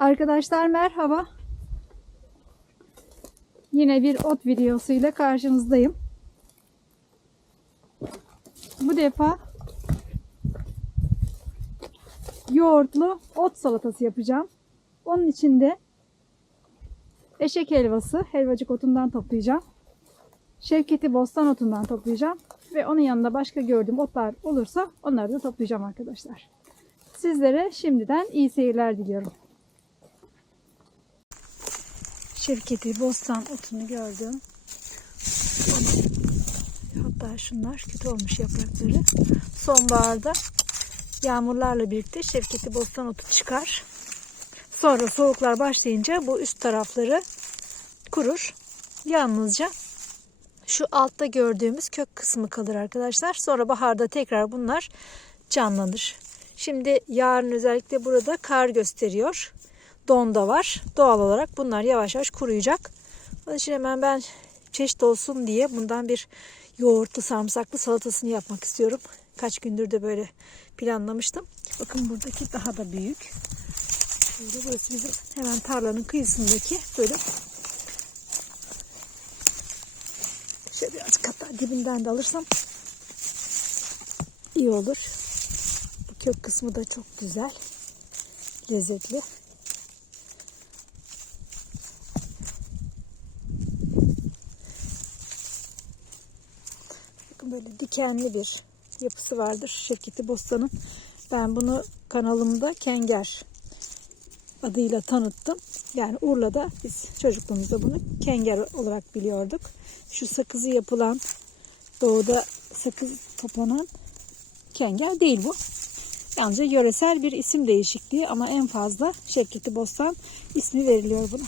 Arkadaşlar merhaba. Yine bir ot videosuyla karşınızdayım. Bu defa yoğurtlu ot salatası yapacağım. Onun için de eşek helvası, helvacık otundan toplayacağım. Şevketi bostan otundan toplayacağım. Ve onun yanında başka gördüğüm otlar olursa onları da toplayacağım arkadaşlar. Sizlere şimdiden iyi seyirler diliyorum. Şevketi bostan otunu gördüm. Hatta şunlar kötü olmuş yaprakları. Sonbaharda yağmurlarla birlikte Şevketi bostan otu çıkar. Sonra soğuklar başlayınca bu üst tarafları kurur. Yalnızca şu altta gördüğümüz kök kısmı kalır arkadaşlar. Sonra baharda tekrar bunlar canlanır. Şimdi yarın özellikle burada kar gösteriyor. Don da var. Doğal olarak bunlar yavaş yavaş kuruyacak. Onun için hemen ben çeşit olsun diye bundan bir yoğurtlu sarımsaklı salatasını yapmak istiyorum. Kaç gündür de böyle planlamıştım. Bakın buradaki daha da büyük. Şöyle burası bizim hemen tarlanın kıyısındaki böyle Şöyle birazcık hatta dibinden de alırsam iyi olur. Bu kök kısmı da çok güzel. Lezzetli. Bakın böyle dikenli bir yapısı vardır Şevketi Bostan'ın. Ben bunu kanalımda Kenger adıyla tanıttım. Yani Urla'da biz çocukluğumuzda bunu Kenger olarak biliyorduk. Şu sakızı yapılan doğuda sakız toplanan Kenger değil bu. Yalnızca yöresel bir isim değişikliği ama en fazla Şevketi Bostan ismi veriliyor buna.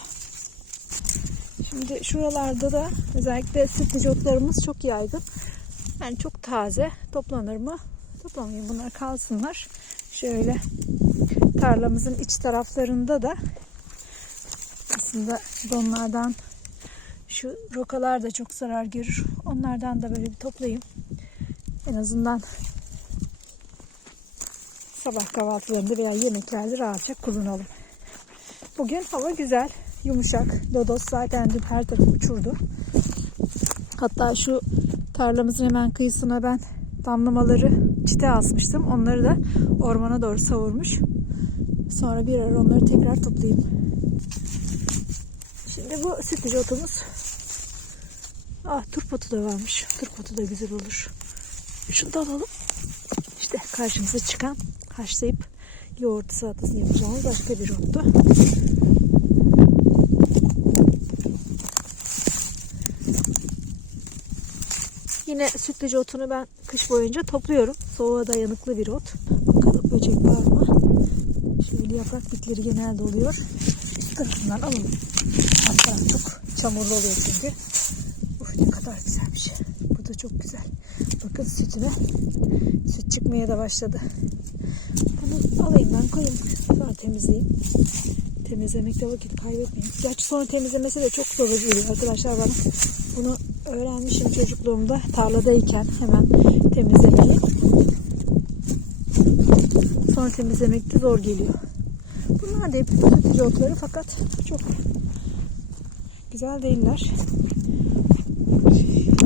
Şimdi şuralarda da özellikle otlarımız çok yaygın. Yani çok taze. Toplanır mı? Toplamayın bunlar kalsınlar. Şöyle tarlamızın iç taraflarında da aslında donlardan şu rokalar da çok zarar görür. Onlardan da böyle bir toplayayım. En azından sabah kahvaltılarında veya yemeklerde rahatça kullanalım. Bugün hava güzel, yumuşak. Lodos zaten dün her tarafı uçurdu. Hatta şu tarlamızın hemen kıyısına ben damlamaları çite asmıştım. Onları da ormana doğru savurmuş. Sonra bir ara onları tekrar toplayayım. Şimdi bu sütlücü otumuz. Ah turpotu da varmış. Turpotu da güzel olur. Şunu da alalım. İşte karşımıza çıkan haşlayıp yoğurt salatasını yapacağımız başka bir ottu. Yine sütlücü otunu ben kış boyunca topluyorum. Soğuğa dayanıklı bir ot. Bakalım böcek var mı? Şöyle yaprak bitleri genelde oluyor. Üst tarafından alalım. Hatta çok çamurlu oluyor çünkü. Uf ne kadar güzelmiş. Bu da çok güzel. Bakın sütüme. Süt çıkmaya da başladı. Bunu alayım ben koyayım. Sonra temizleyeyim. Temizlemekte vakit kaybetmeyin. Gerçi sonra temizlemesi de çok zor oluyor arkadaşlar bana. Bunu öğrenmişim çocukluğumda tarladayken hemen temizlemeyi. Sonra temizlemek de zor geliyor. Bunlar da hep sütücü otları fakat çok güzel değiller.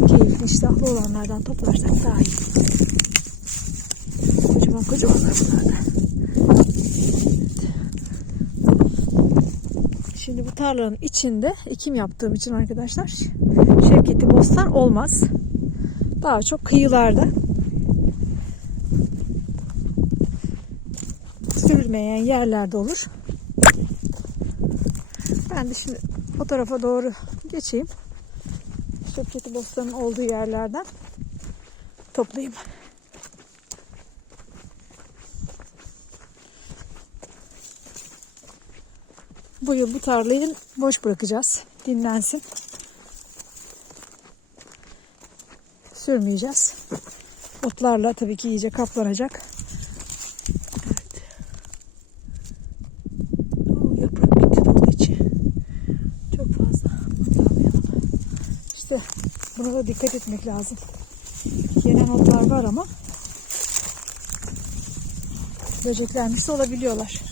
Keyifli iştahlı olanlardan toplarsak daha iyi. Kocaman kocaman bunlar da. Şimdi bu tarlanın içinde ekim yaptığım için arkadaşlar Şevketi Bostan olmaz. Daha çok kıyılarda sürülmeyen yerlerde olur. Ben de şimdi o tarafa doğru geçeyim. Şevketi Bostan'ın olduğu yerlerden toplayayım. Bu yıl bu tarlayı boş bırakacağız. Dinlensin. Sürmeyeceğiz. Otlarla tabii ki iyice kaplanacak. Evet. Oo, yaprak bitti dolu içi. Çok fazla. İşte buna da dikkat etmek lazım. Yenen otlar var ama böceklenmiş olabiliyorlar.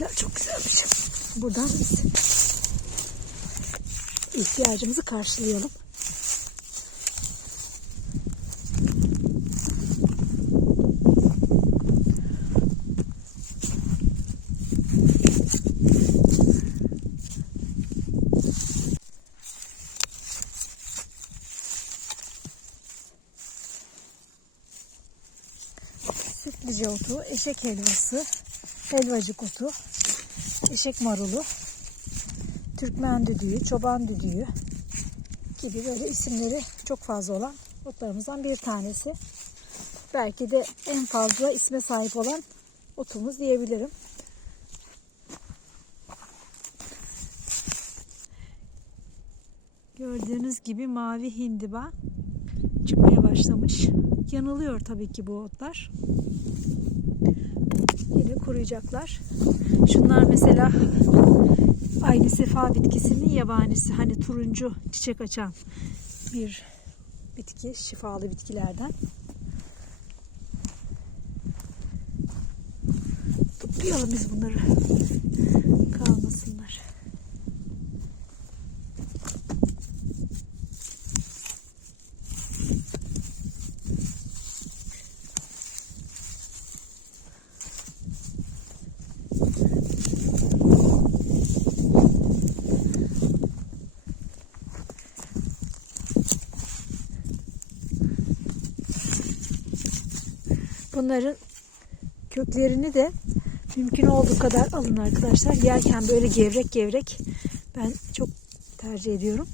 Bitkiler çok güzelmiş. Buradan biz ihtiyacımızı karşılayalım. Sütlüce otu, eşek helvası, helvacık otu, eşek marulu, Türkmen düdüğü, çoban düdüğü gibi böyle isimleri çok fazla olan otlarımızdan bir tanesi. Belki de en fazla isme sahip olan otumuz diyebilirim. Gördüğünüz gibi mavi hindiba çıkmaya başlamış. Yanılıyor tabii ki bu otlar. Yine kuruyacaklar. Şunlar mesela aynı sefa bitkisinin yabanisi. Hani turuncu çiçek açan bir bitki. Şifalı bitkilerden. Toplayalım biz bunları. Bunların köklerini de mümkün olduğu kadar alın arkadaşlar. Yerken böyle gevrek gevrek ben çok tercih ediyorum.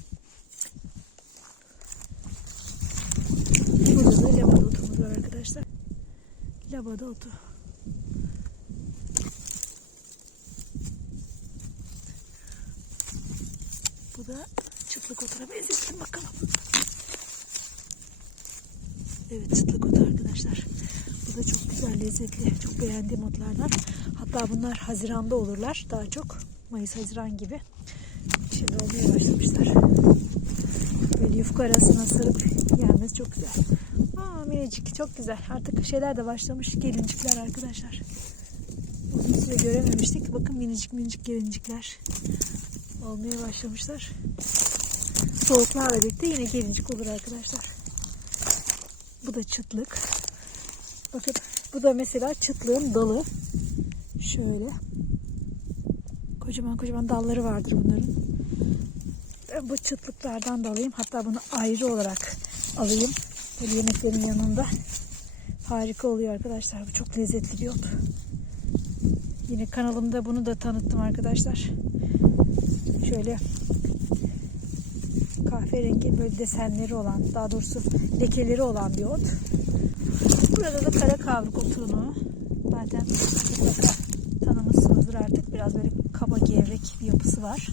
Burada da labada otumuz var arkadaşlar. Labada otu. Bu da çıtlık otuna benzetin bakalım. Evet çıtlık otu arkadaşlar. Da çok güzel, lezzetli. Çok beğendiğim otlardan. Hatta bunlar Haziran'da olurlar daha çok. Mayıs-Haziran gibi. Şimdi olmaya başlamışlar. Böyle yufka arasına sarıp yenmesi çok güzel. Aa minicik çok güzel. Artık şeyler de başlamış. Gelincikler arkadaşlar. Uzun süre görememiştik. Bakın minicik minicik gelincikler olmaya başlamışlar. Soğuklarla birlikte yine gelincik olur arkadaşlar. Bu da çıtlık. Bakın bu da mesela çıtlığın dalı. Şöyle. Kocaman kocaman dalları vardır bunların. Ben bu çıtlıklardan da alayım. Hatta bunu ayrı olarak alayım. Böyle yemeklerin yanında. Harika oluyor arkadaşlar. Bu çok lezzetli bir ot. Yine kanalımda bunu da tanıttım arkadaşlar. Şöyle kahverengi böyle desenleri olan, daha doğrusu lekeleri olan bir ot. Burada da kara kavruk otunu zaten mutlaka tanımışsınızdır artık. Biraz böyle kaba gevrek bir yapısı var.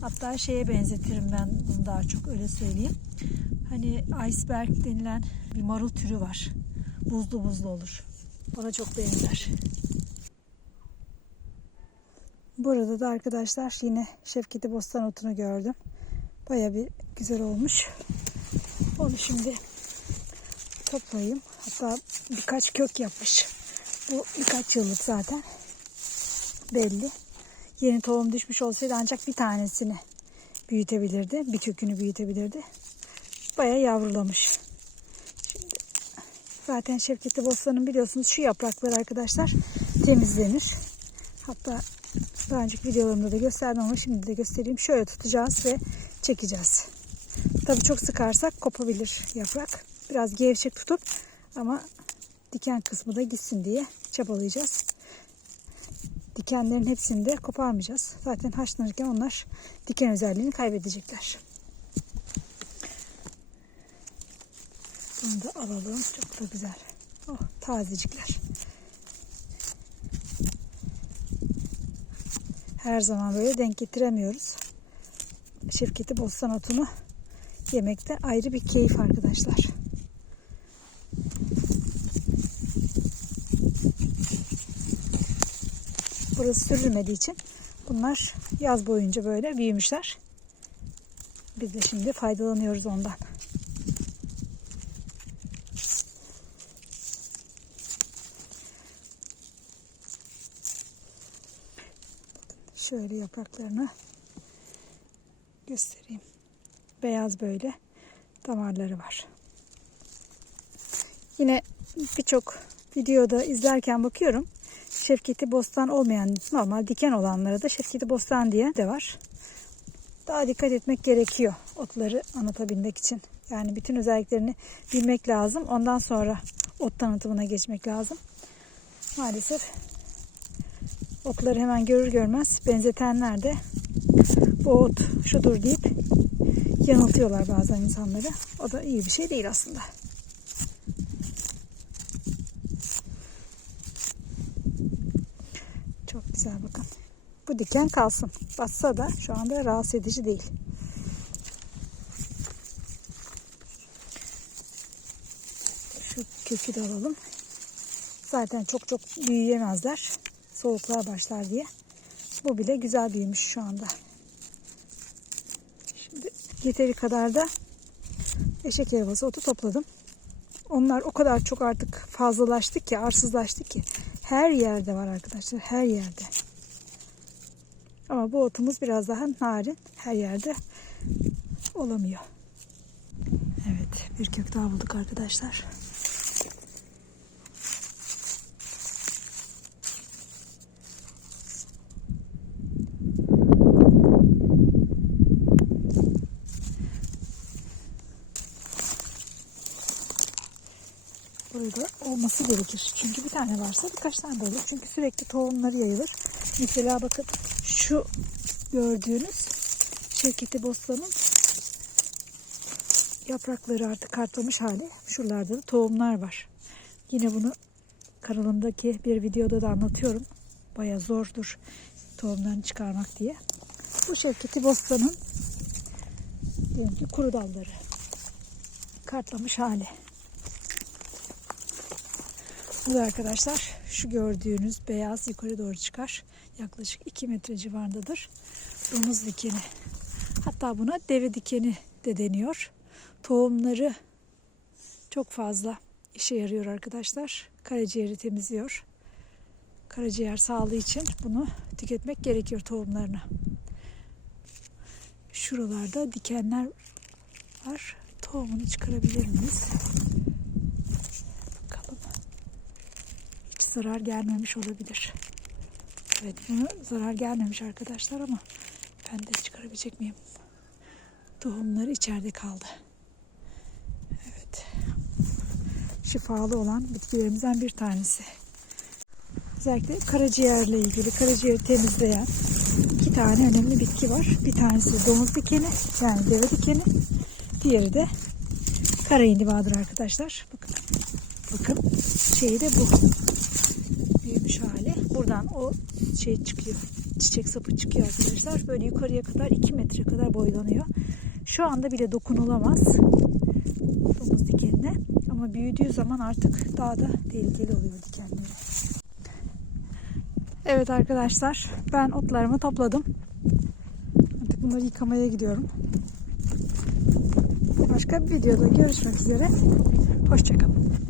Hatta şeye benzetirim ben bunu daha çok öyle söyleyeyim. Hani iceberg denilen bir marul türü var. Buzlu buzlu olur. Ona çok benzer. Burada da arkadaşlar yine Şevketi Bostan otunu gördüm. Baya bir güzel olmuş. Onu şimdi toplayayım. Hatta birkaç kök yapmış. Bu birkaç yıllık zaten. Belli. Yeni tohum düşmüş olsaydı ancak bir tanesini büyütebilirdi. Bir kökünü büyütebilirdi. Baya yavrulamış. Şimdi zaten Şevketi Bostan'ın biliyorsunuz şu yaprakları arkadaşlar temizlenir. Hatta daha önceki videolarımda da gösterdim ama şimdi de göstereyim. Şöyle tutacağız ve çekeceğiz. Tabii çok sıkarsak kopabilir yaprak. Biraz gevşek tutup ama diken kısmı da gitsin diye çabalayacağız. Dikenlerin hepsini de koparmayacağız. Zaten haşlanırken onlar diken özelliğini kaybedecekler. Bunu da alalım. Çok da güzel. Oh tazecikler. Her zaman böyle denk getiremiyoruz. Şirketi bostan otunu yemekte ayrı bir keyif arkadaşlar. Burası sürülmediği için bunlar yaz boyunca böyle büyümüşler. Biz de şimdi faydalanıyoruz ondan. Şöyle yapraklarını göstereyim. Beyaz böyle damarları var. Yine birçok videoda izlerken bakıyorum. Şevketi bostan olmayan normal diken olanlara da şevketi bostan diye de var. Daha dikkat etmek gerekiyor otları anlatabilmek için. Yani bütün özelliklerini bilmek lazım. Ondan sonra ot tanıtımına geçmek lazım. Maalesef otları hemen görür görmez benzetenler de bu ot şudur deyip yanıltıyorlar bazen insanları. O da iyi bir şey değil aslında. Çok güzel bakın. Bu diken kalsın. Batsa da şu anda rahatsız edici değil. Şu kökü de alalım. Zaten çok çok büyüyemezler. Soğuklar başlar diye. Bu bile güzel büyümüş şu anda. Şimdi yeteri kadar da eşek helvası otu topladım. Onlar o kadar çok artık fazlalaştı ki, arsızlaştı ki. Her yerde var arkadaşlar, her yerde. Ama bu otumuz biraz daha narin, her yerde olamıyor. Evet, bir kök daha bulduk arkadaşlar. Burada olması gerekir. Çünkü bir tane varsa birkaç tane de olur. Çünkü sürekli tohumları yayılır. Mesela bakın şu gördüğünüz şirketi bostanın yaprakları artık kartlamış hali. Şuralarda da tohumlar var. Yine bunu kanalımdaki bir videoda da anlatıyorum. Baya zordur tohumlarını çıkarmak diye. Bu şirketi bostanın kuru dalları kartlamış hali. Bu da arkadaşlar şu gördüğünüz beyaz yukarı doğru çıkar. Yaklaşık 2 metre civarındadır. Domuz dikeni. Hatta buna deve dikeni de deniyor. Tohumları çok fazla işe yarıyor arkadaşlar. Karaciğeri temizliyor. Karaciğer sağlığı için bunu tüketmek gerekiyor tohumlarını. Şuralarda dikenler var. Tohumunu çıkarabilir miyiz? Zarar gelmemiş olabilir. Evet zarar gelmemiş arkadaşlar ama ben de çıkarabilecek miyim? Tohumları içeride kaldı. Evet. Şifalı olan bitkilerimizden bir tanesi. Özellikle karaciğerle ilgili karaciğeri temizleyen iki tane önemli bitki var. Bir tanesi domuz dikeni yani deve dikeni. Diğeri de kara indibadır arkadaşlar. Bakın. Bakın şeyi de bu. Buradan o şey çıkıyor. Çiçek sapı çıkıyor arkadaşlar. Böyle yukarıya kadar 2 metre kadar boylanıyor. Şu anda bile dokunulamaz domuz dikenine. Ama büyüdüğü zaman artık daha da tehlikeli oluyor dikenleri. Evet arkadaşlar ben otlarımı topladım. Artık bunları yıkamaya gidiyorum. Başka bir videoda görüşmek üzere. Hoşçakalın.